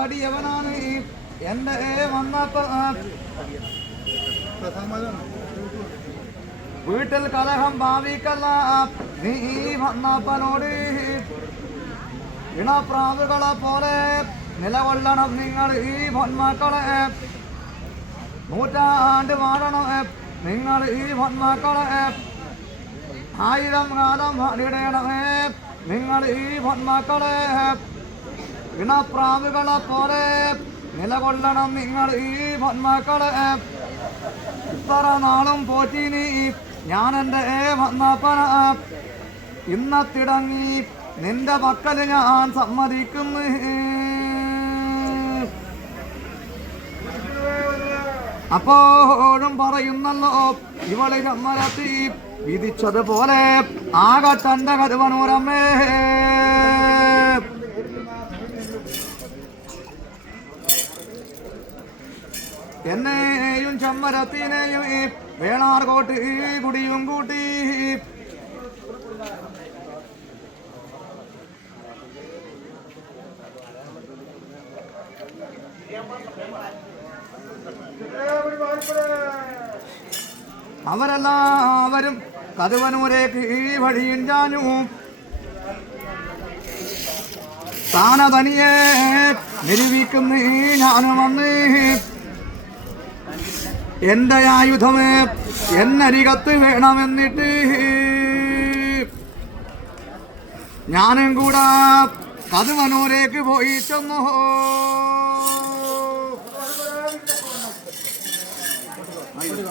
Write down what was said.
കടിയവനാണ് എന്റെ വന്നപ്പ വീട്ടിൽ കലഹം ഭാവിക്കല്ല. നീ വന്നപ്പനോട് ഇണപ്രാവുകളെ പോലെ നിലകൊള്ളണം നിങ്ങൾ ഈ പൊന്മക്കളെ. നൂറ്റാണ്ട് വാഴണം നിങ്ങൾ ഈ പൊന്മക്കളെ. ആയിരം കാലം വാടിടണമേ നിങ്ങൾ ഈ പൊന്മക്കളെ. ഇണപ്രാവുകളെ പോലെ നിലകൊള്ളണം നിങ്ങൾ ഈ പൊന്മക്കളെ ഇത്ര നാളും പോറ്റി നീ ഞാൻ എന്റെ വന്നപ്പന ഇന്നത്തിടങ്ങി നിന്റെ പക്കൽ ഞാൻ സമ്മതിക്കുന്നു. അപ്പോഴും പറയുന്നല്ലോ ഇവളെ നമ്മരത്തി വിധിച്ചതുപോലെ ആകെ തന്റെ കരുവനൂരമ്മേ. എന്നെയും ചമ്മരത്തിനെയും വേളാർകോട്ട് കുടിയും കൂട്ടി. അവരെല്ലാവരും കതുവനൂരേക്ക് ഈ വഴിയും ചാഞ്ഞു. താനതനിയെ നിരൂപിക്കുന്ന ഞാനും വന്ന്. എന്റെ ആയുധമേ എന്നരികത്ത് വേണമെന്നിട്ട്. ഞാനും കൂടാ കതുവനൂരേക്ക് പോയി ചെന്നു.